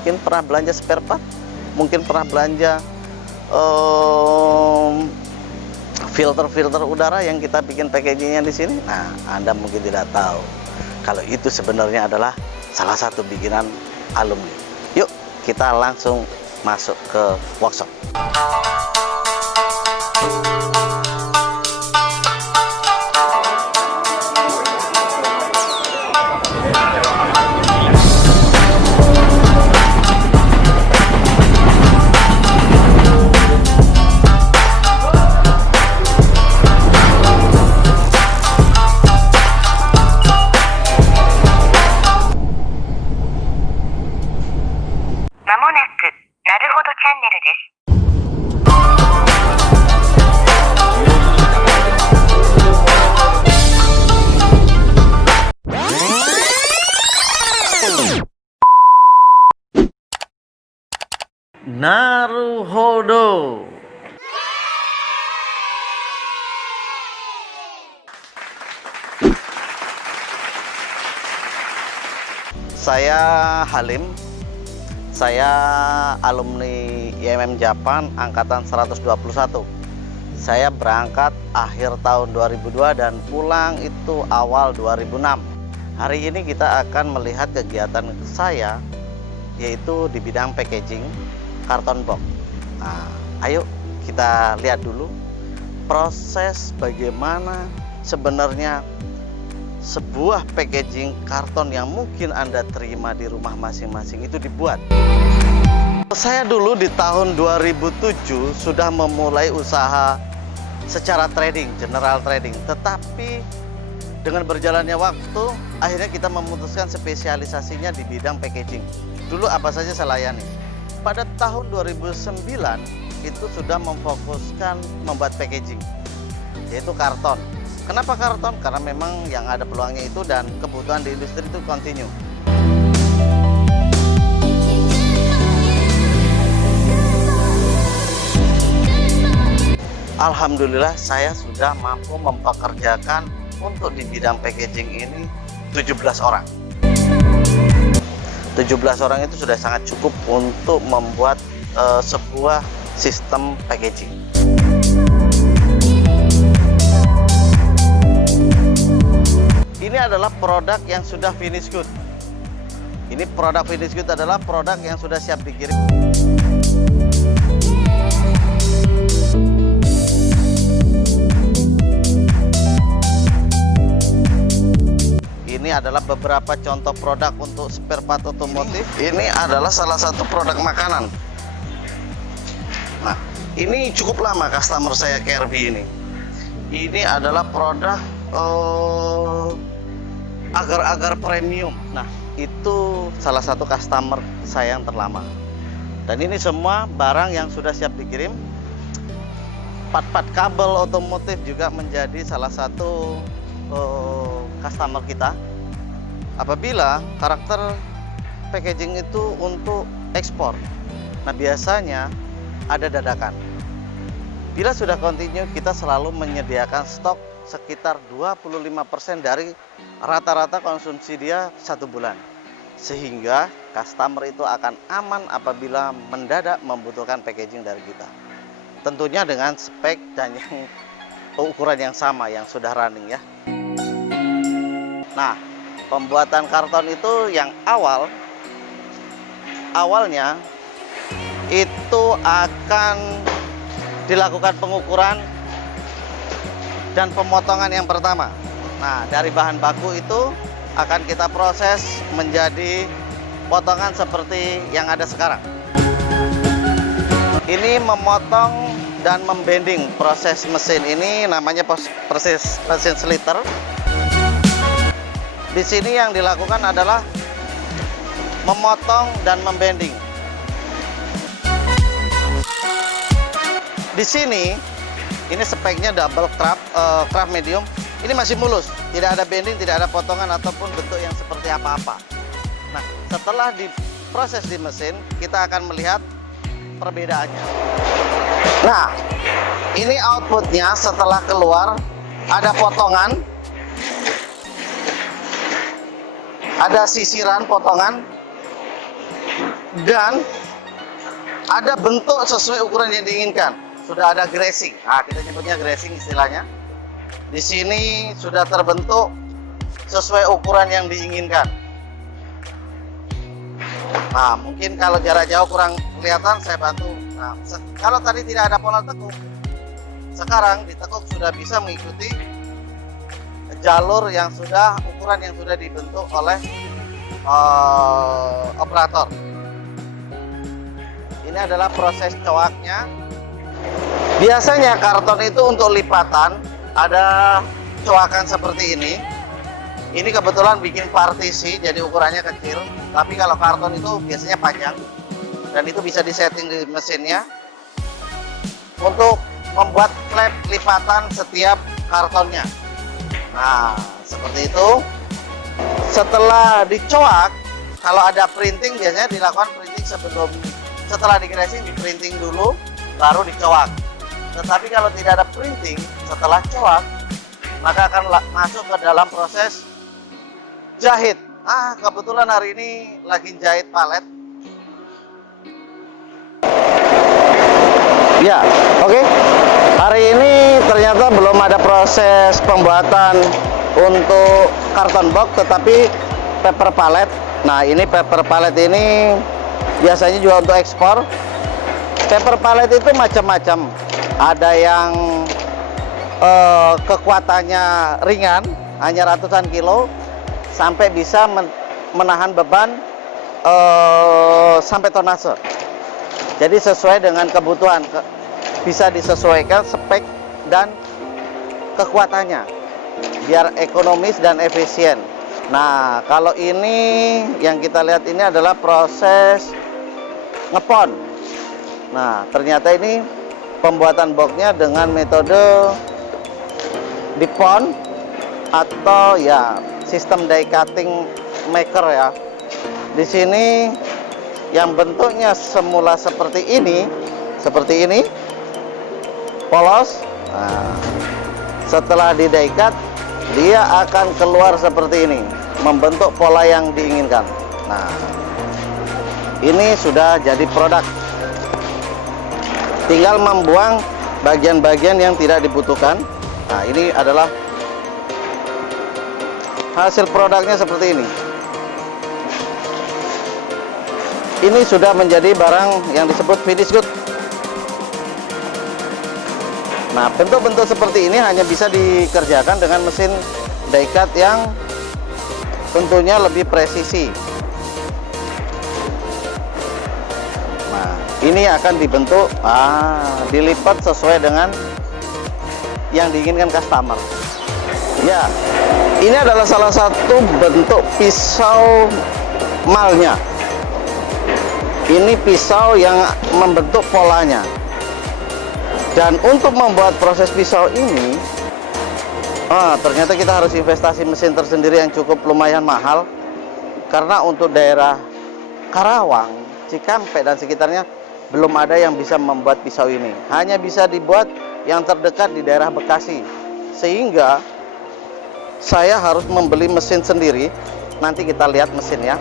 mungkin pernah belanja spare part, mungkin pernah belanja filter udara yang kita bikin packagingnya di sini. Nah, Anda mungkin tidak tahu kalau itu sebenarnya adalah salah satu bikinan alumni. Yuk, kita langsung masuk ke workshop. Naruhodo. Saya Halim. Saya alumni IMM Japan angkatan 121. Saya berangkat akhir tahun 2002 dan pulang itu awal 2006. Hari ini kita akan melihat kegiatan saya, yaitu di bidang packaging karton box. Nah, ayo kita lihat dulu proses bagaimana sebenarnya sebuah packaging karton yang mungkin Anda terima di rumah masing-masing itu dibuat. Saya dulu di tahun 2007 sudah memulai usaha secara trading, general trading. Tetapi dengan berjalannya waktu, akhirnya kita memutuskan spesialisasinya di bidang packaging. Dulu apa saja saya layani. Pada tahun 2009 itu sudah memfokuskan membuat packaging, yaitu karton. Kenapa karton? Karena memang yang ada peluangnya itu dan kebutuhan di industri itu continue. Alhamdulillah saya sudah mampu mempekerjakan untuk di bidang packaging ini 17 orang. 17 orang itu sudah sangat cukup untuk membuat sebuah sistem packaging. Ini adalah produk yang sudah finish good. Ini produk finish good adalah produk yang sudah siap dikirim. Ini adalah beberapa contoh produk untuk spare part otomotif. Ini adalah salah satu produk makanan. Nah, ini cukup lama customer saya KRB ini. Ini adalah produk agar-agar premium. Nah, itu salah satu customer saya yang terlama. Dan ini semua barang yang sudah siap dikirim. Part-part kabel otomotif juga menjadi salah satu customer kita. Apabila karakter packaging itu untuk ekspor, nah biasanya ada dadakan. Bila sudah continue, kita selalu menyediakan stok sekitar 25% dari rata-rata konsumsi dia 1 bulan. Sehingga customer itu akan aman apabila mendadak membutuhkan packaging dari kita. Tentunya dengan spek dan ukuran yang sama yang sudah running ya. Nah, pembuatan karton itu yang awalnya itu akan dilakukan pengukuran dan pemotongan yang pertama. Nah, dari bahan baku itu akan kita proses menjadi potongan seperti yang ada sekarang. Ini memotong dan membending. Proses mesin ini namanya proses mesin sliter. Di sini yang dilakukan adalah memotong dan membending. Di sini, ini speknya double craft medium. Ini masih mulus, tidak ada bending, tidak ada potongan ataupun bentuk yang seperti apa-apa. Nah, setelah diproses di mesin, kita akan melihat perbedaannya. Nah, ini outputnya setelah keluar, ada potongan, ada sisiran potongan, dan ada bentuk sesuai ukuran yang diinginkan. Sudah ada gracing. Nah, kita nyebutnya gracing istilahnya. Di sini sudah terbentuk sesuai ukuran yang diinginkan. Nah, mungkin kalau jarak jauh kurang kelihatan, saya bantu. Nah, kalau tadi tidak ada pola tekuk, sekarang di tekuk sudah bisa mengikuti jalur yang sudah, ukuran yang sudah dibentuk oleh operator. Ini adalah proses coaknya. Biasanya karton itu untuk lipatan ada coakan seperti ini. Ini kebetulan bikin partisi, jadi ukurannya kecil. Tapi kalau karton itu biasanya panjang, dan itu bisa disetting di mesinnya untuk membuat flap lipatan setiap kartonnya. Nah, seperti itu. Setelah dicoak, kalau ada printing biasanya dilakukan printing setelah di-gracing, di printing dulu, baru dicoak. Tetapi kalau tidak ada printing setelah coak, maka akan masuk ke dalam proses jahit. Kebetulan hari ini lagi jahit palet. Ya, oke. Hari ini ternyata belum ada proses pembuatan untuk karton box, tetapi paper pallet. Nah, ini paper pallet ini biasanya juga untuk ekspor. Paper pallet itu macam-macam. Ada yang kekuatannya ringan, hanya ratusan kilo, sampai bisa menahan beban sampai tonase. Jadi sesuai dengan kebutuhan, bisa disesuaikan spek dan kekuatannya biar ekonomis dan efisien. Nah, kalau ini yang kita lihat ini adalah proses ngepon. Nah, ternyata ini pembuatan boxnya dengan metode dipon atau ya sistem die cutting maker ya. Di sini yang bentuknya semula seperti ini, polos. Nah, setelah di die cut, dia akan keluar seperti ini, membentuk pola yang diinginkan. Nah, ini sudah jadi produk. Tinggal membuang bagian-bagian yang tidak dibutuhkan. Nah, ini adalah hasil produknya seperti ini. Ini sudah menjadi barang yang disebut finished good. Nah, bentuk-bentuk seperti ini hanya bisa dikerjakan dengan mesin die cut yang tentunya lebih presisi. Nah, ini akan dibentuk, dilipat sesuai dengan yang diinginkan customer. Ya, ini adalah salah satu bentuk pisau malnya. Ini pisau yang membentuk polanya. Dan untuk membuat proses pisau ini, ternyata kita harus investasi mesin tersendiri yang cukup lumayan mahal. Karena untuk daerah Karawang, Cikampek dan sekitarnya belum ada yang bisa membuat pisau ini. Hanya bisa dibuat yang terdekat di daerah Bekasi. Sehingga saya harus membeli mesin sendiri. Nanti kita lihat mesinnya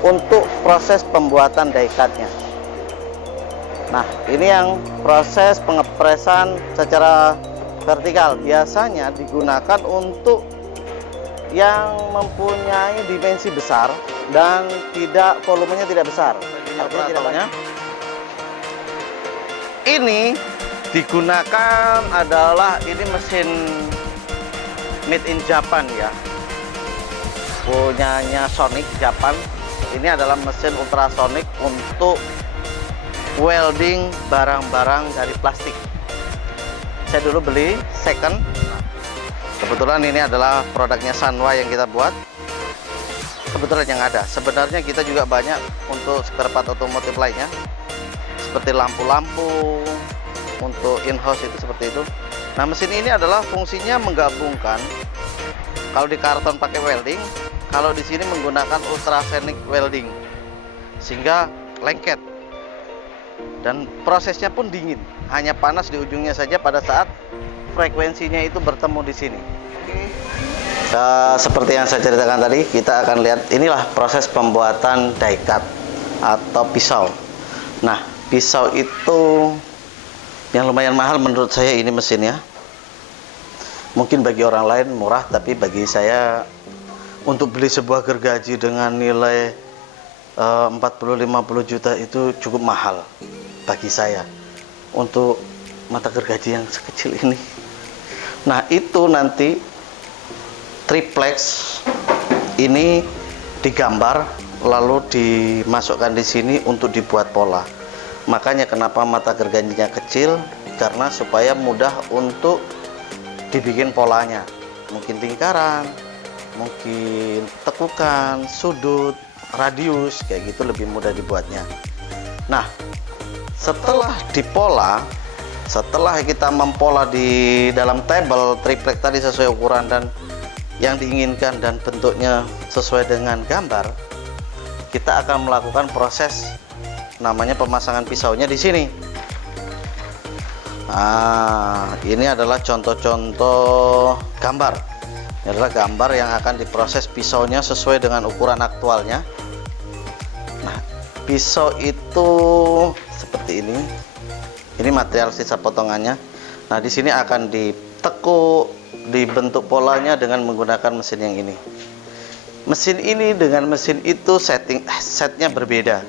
untuk proses pembuatan die cutnya. Nah, ini yang proses pengepresan secara vertikal. Biasanya digunakan untuk yang mempunyai dimensi besar dan volumenya tidak besar. Artinya tidak banyak. Ini digunakan adalah mesin made in Japan ya, punyanya Sonic Japan. Ini adalah mesin ultrasonic untuk welding barang-barang dari plastik. Saya dulu beli second. Kebetulan ini adalah produknya Sanwa yang kita buat. Kebetulan yang ada. Sebenarnya kita juga banyak untuk spare part otomotif lainnya, seperti lampu-lampu untuk in-house itu seperti itu. Nah, mesin ini adalah fungsinya menggabungkan. Kalau di karton pakai welding, kalau di sini menggunakan ultrasonic welding, sehingga lengket dan prosesnya pun dingin, hanya panas di ujungnya saja pada saat frekuensinya itu bertemu di sini. Seperti yang saya ceritakan tadi, kita akan lihat inilah proses pembuatan die cut. atau pisau. Nah, pisau itu yang lumayan mahal menurut saya ini mesinnya. Mungkin bagi orang lain murah, tapi bagi saya untuk beli sebuah gergaji dengan nilai 40-50 juta itu cukup mahal bagi saya untuk mata gergaji yang sekecil ini. Nah, itu nanti triplex ini digambar lalu dimasukkan di sini untuk dibuat pola. Makanya kenapa mata gergajinya kecil, karena supaya mudah untuk dibikin polanya. Mungkin lingkaran, mungkin tekukan, sudut, radius, kayak gitu lebih mudah dibuatnya. Nah, setelah dipola, setelah kita mempola di dalam tabel triplek tadi sesuai ukuran dan yang diinginkan dan bentuknya sesuai dengan gambar, kita akan melakukan proses namanya pemasangan pisaunya di sini. Nah, ini adalah contoh-contoh gambar. Ini adalah gambar yang akan diproses pisaunya sesuai dengan ukuran aktualnya. Nah, pisau itu seperti ini. Ini material sisa potongannya. Nah, di sini akan ditekuk, dibentuk polanya dengan menggunakan mesin yang ini. Mesin ini dengan mesin itu setnya berbeda.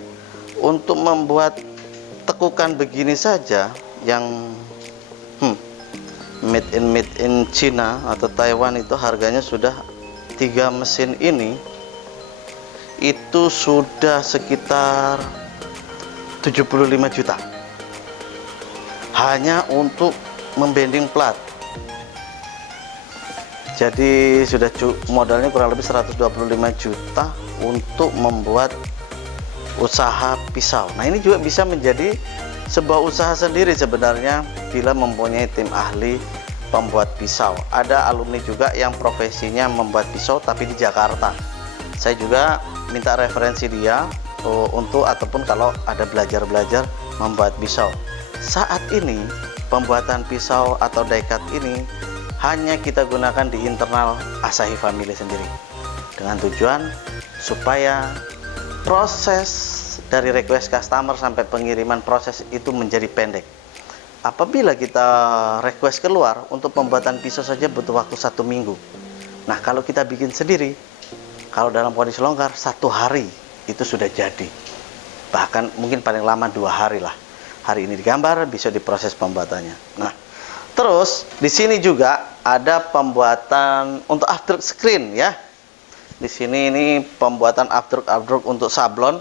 Untuk membuat tekukan begini saja yang made in China atau Taiwan itu harganya sudah 3 mesin ini itu sudah sekitar 75 juta hanya untuk membending plat. Jadi sudah modalnya kurang lebih 125 juta untuk membuat usaha pisau. Nah, ini juga bisa menjadi sebuah usaha sendiri sebenarnya bila mempunyai tim ahli pembuat pisau. Ada alumni juga yang profesinya membuat pisau tapi di Jakarta. Saya juga minta referensi dia untuk ataupun kalau ada belajar membuat pisau. Saat ini pembuatan pisau atau die-cut ini hanya kita gunakan di internal Asahi Family sendiri, dengan tujuan supaya proses dari request customer sampai pengiriman proses itu menjadi pendek. Apabila kita request keluar untuk pembuatan pisau saja butuh waktu 1 minggu. Nah, kalau kita bikin sendiri, kalau dalam kondisi longgar 1 hari itu sudah jadi. Bahkan mungkin paling lama 2 hari lah. Hari ini digambar, bisa diproses pembuatannya. Nah, terus di sini juga ada pembuatan untuk after screen ya. Di sini ini pembuatan after untuk sablon.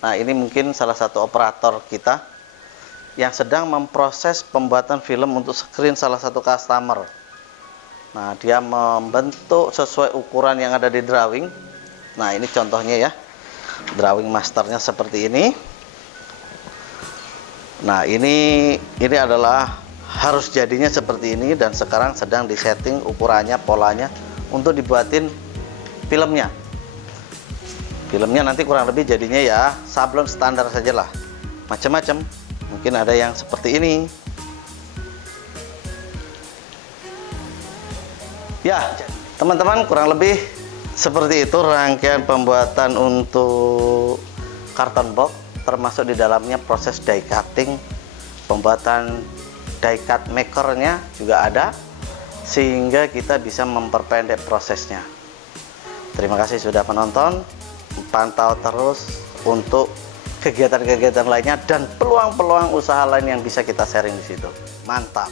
Nah, ini mungkin salah satu operator kita yang sedang memproses pembuatan film untuk screen salah satu customer. Nah, dia membentuk sesuai ukuran yang ada di drawing. Nah, ini contohnya ya. Drawing masternya seperti ini. Nah, ini adalah harus jadinya seperti ini dan sekarang sedang disetting ukurannya, polanya untuk dibuatin filmnya. Filmnya nanti kurang lebih jadinya ya sablon standar saja lah, macam-macam. Mungkin ada yang seperti ini ya teman-teman, kurang lebih seperti itu rangkaian pembuatan untuk karton box, termasuk di dalamnya proses die cutting, pembuatan die cut makernya juga ada, sehingga kita bisa memperpendek prosesnya. Terima kasih sudah menonton. Pantau terus untuk kegiatan-kegiatan lainnya dan peluang-peluang usaha lain yang bisa kita sharing di situ. Mantap.